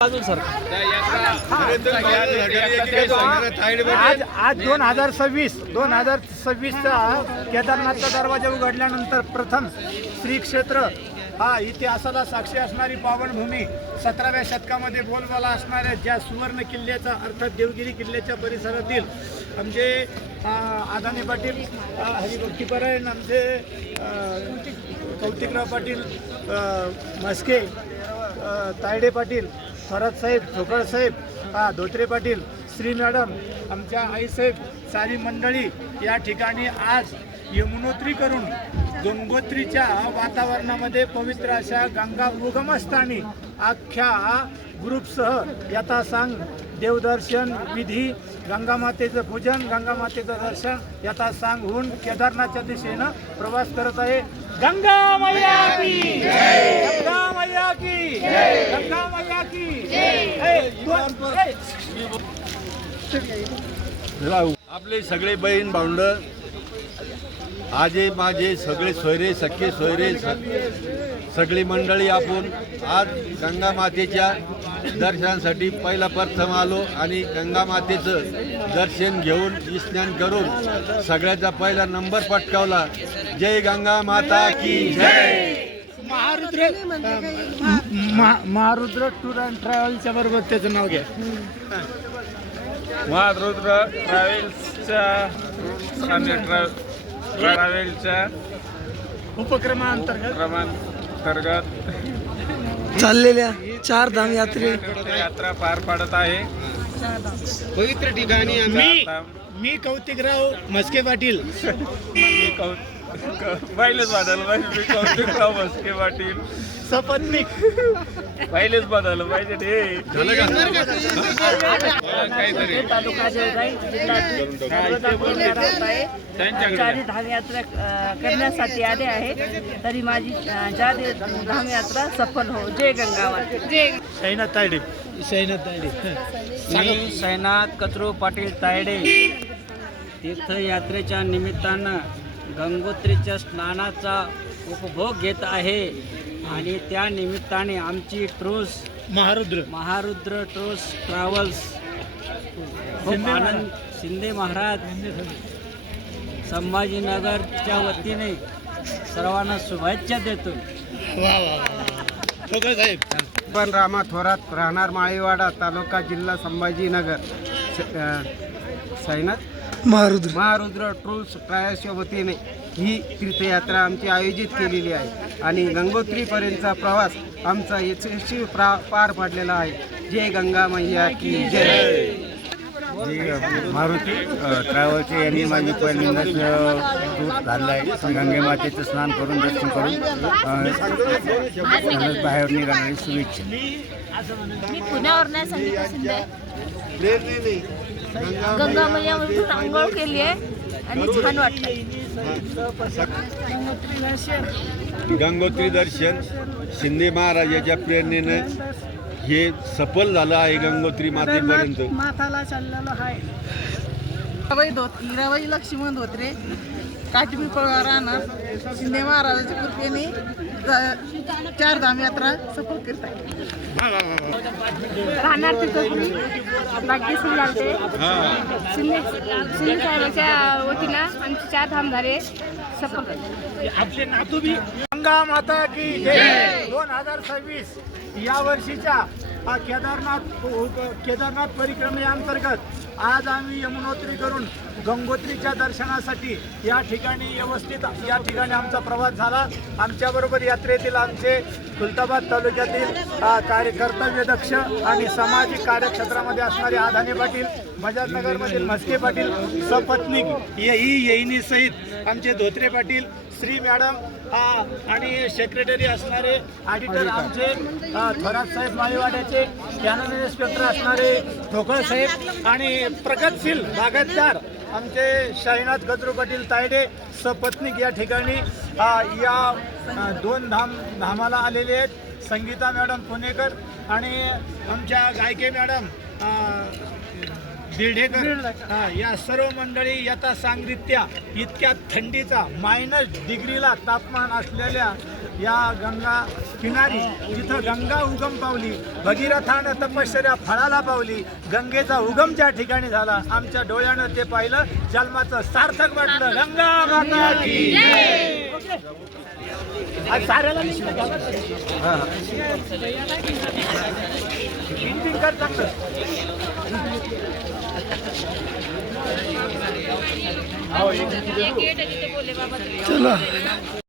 अजून सर आज 2026चा केदारनाथचा दरवाजा उघडल्यानंतर प्रथम श्री क्षेत्र हा इतिहासाला साक्षी असणारी पावनभूमी 17व्या शतकामध्ये बोलबाला असणाऱ्या ज्या सुवर्ण किल्ल्याचा अर्थात देवगिरी किल्ल्याच्या परिसरातील आमचे आदानी पाटील हरिभक्तीपरायण आमचे कौतिकराव पाटील म्हस्के तायडे पाटील फराद साहेब ठोकळ साहेब धोत्रे पाटील श्री मॅडम आमच्या आईसाहेब सारी मंडळी या ठिकाणी आज यमुनोत्री करून गंगोत्रीच्या वातावरणामध्ये पवित्र अशा गंगा उगमस्थानी अख्ख्या ग्रुपसह यथासांग देवदर्शन विधी गंगामातेचं पूजन गंगामातेचं दर्शन यथासांग होऊन केदारनाथच्या दिशेनं प्रवास करत आहे। गंगा मैया की जय, गंगा मैया की जय, गंगा मैया की जय। आपले सगळे बहीण भावंड आजे माझे सगळे सोयरे सख्खे सोयरे सगळी मंडळी आपण आज गंगा मातेच्या दर्शनासाठी पहिला प्रथम आलो आणि गंगा मातेचं दर्शन घेऊन स्नान करून सगळ्याचा पहिला नंबर पटकावला। जय गंगा माता की जय। महारुद्र टूर अँड ट्रॅव्हलच्या बरोबर त्याचं नाव घ्या। महारुद्र ट्रॅव्हल्सच्या उपक्रमांतर्गत चाललेल्या चार धाम यात्रा पार पडत आहे। पवित्र ठिकाणी मी कौतिकराव म्हस्के पाटील पहिलेच बदल पाहिजे। कौतिकराव म्हस्के पाटील सपत्नीक पहिलेच बदल पाहिजे ते काहीतरी तालुका जळगाव जिल्हा धामयात्रा करण्यासाठी आले आहे। तरी माझी धामयात्रा सफल हो। जय गंगामाता जय। शैनाथ तायडे मी शैनाथ कचरू पाटील तायडे तीर्थयात्रेच्या निमित्तानं गंगोत्रीच्या स्नानाचा उपभोग घेत आहे आणि त्या निमित्ताने आमची ट्रूस महारुद्र ट्रूस ट्रॅव्हल्स खूप आनंद शिंदे महाराज संभाजीनगरच्या वतीने सर्वांना शुभेच्छा देतो। पण रामा थोरात राहणार माळीवाडा तालुका जिल्हा संभाजीनगर सैनाथ महारुद्र टूर्स ट्रॅव्हल्सच्या वतीने ही तीर्थयात्रा आमची आयोजित केलेली आहे आणि गंगोत्रीपर्यंतचा प्रवास आमचा यशस्वी पार पडलेला आहे। जय गंगा मैया की जय। मारुती ट्रॅव्हलचे यांनी माझी पहिल्यांदाच टूर झाला आहे। गंगे मातेचं स्नान करून दर्शन करून बाहेर निघालेली शुभेच्छा। मी पुण्यावरून संगीता शिंदे गंगा मैयावरून आंघोळ केली आहे आणि छान वाटतं। गंगोत्री दर्शन शिंदे महाराजाच्या प्रेरणेनं हे सफल झालं आहे। गंगोत्री मातेपर्यंत माथाला चाललेलो आहे। हिराबाई लक्ष्मण धोत्रे काठीपिंपळगाव राहणार शिंदे महाराजाच्या कृपेने चार धाम यात्रा सफल करत आहे। राहणार तिथं भाग्यश्री लालते शिंदे साहेबांच्या वतीनं आमची चार धाम झाले सफल। आपले नातू बी गंगा माता की जय। 2026 या वर्षीच्या केदारनाथ परिक्रमेअंतर्गत आज आम्ही यमुनोत्री करून गंगोत्रीच्या दर्शनासाठी या ठिकाणी आमचा प्रवास झाला। आमच्याबरोबर यात्रेतील आमचे खुलताबाद तालुक्यातील कर्तव्यदक्ष आणि सामाजिक कार्यक्षेत्रामध्ये असणारे आदाने पाटील बजाजनगरमधील म्हस्के पाटील सपत्नीक येईनी सहित आमचे धोत्रे पाटील श्री मॅडम आणि सेक्रेटरी असणारे ऑडिटर आमचे थोरात साहेब माळीवाड्याचे कॅनन इन्स्पेक्टर असणारे ठोकळ साहेब आणि प्रगतशील बागायतदार आमचे शैनाथ गजरू पाटील तायडे सपत्नीक या ठिकाणी या दोन धामाला आलेले आहेत। संगीता मॅडम पुणेकर आणि आमच्या गायके मॅडम बिर्ढेकर या सर्व मंडळी यथासांगरित्या इतक्या थंडीचा -डिग्रीला तापमान असलेल्या या गंगा किनारी जिथं गंगा उगम पावली, भगीरथानं तपश्चर्या फळाला पावली, गंगेचा उगम ज्या ठिकाणी झाला, आमच्या डोळ्यानं ते पाहिलं, जन्माचं सार्थक वाटलं. गंगा माता की जय. आज साऱ्याला चला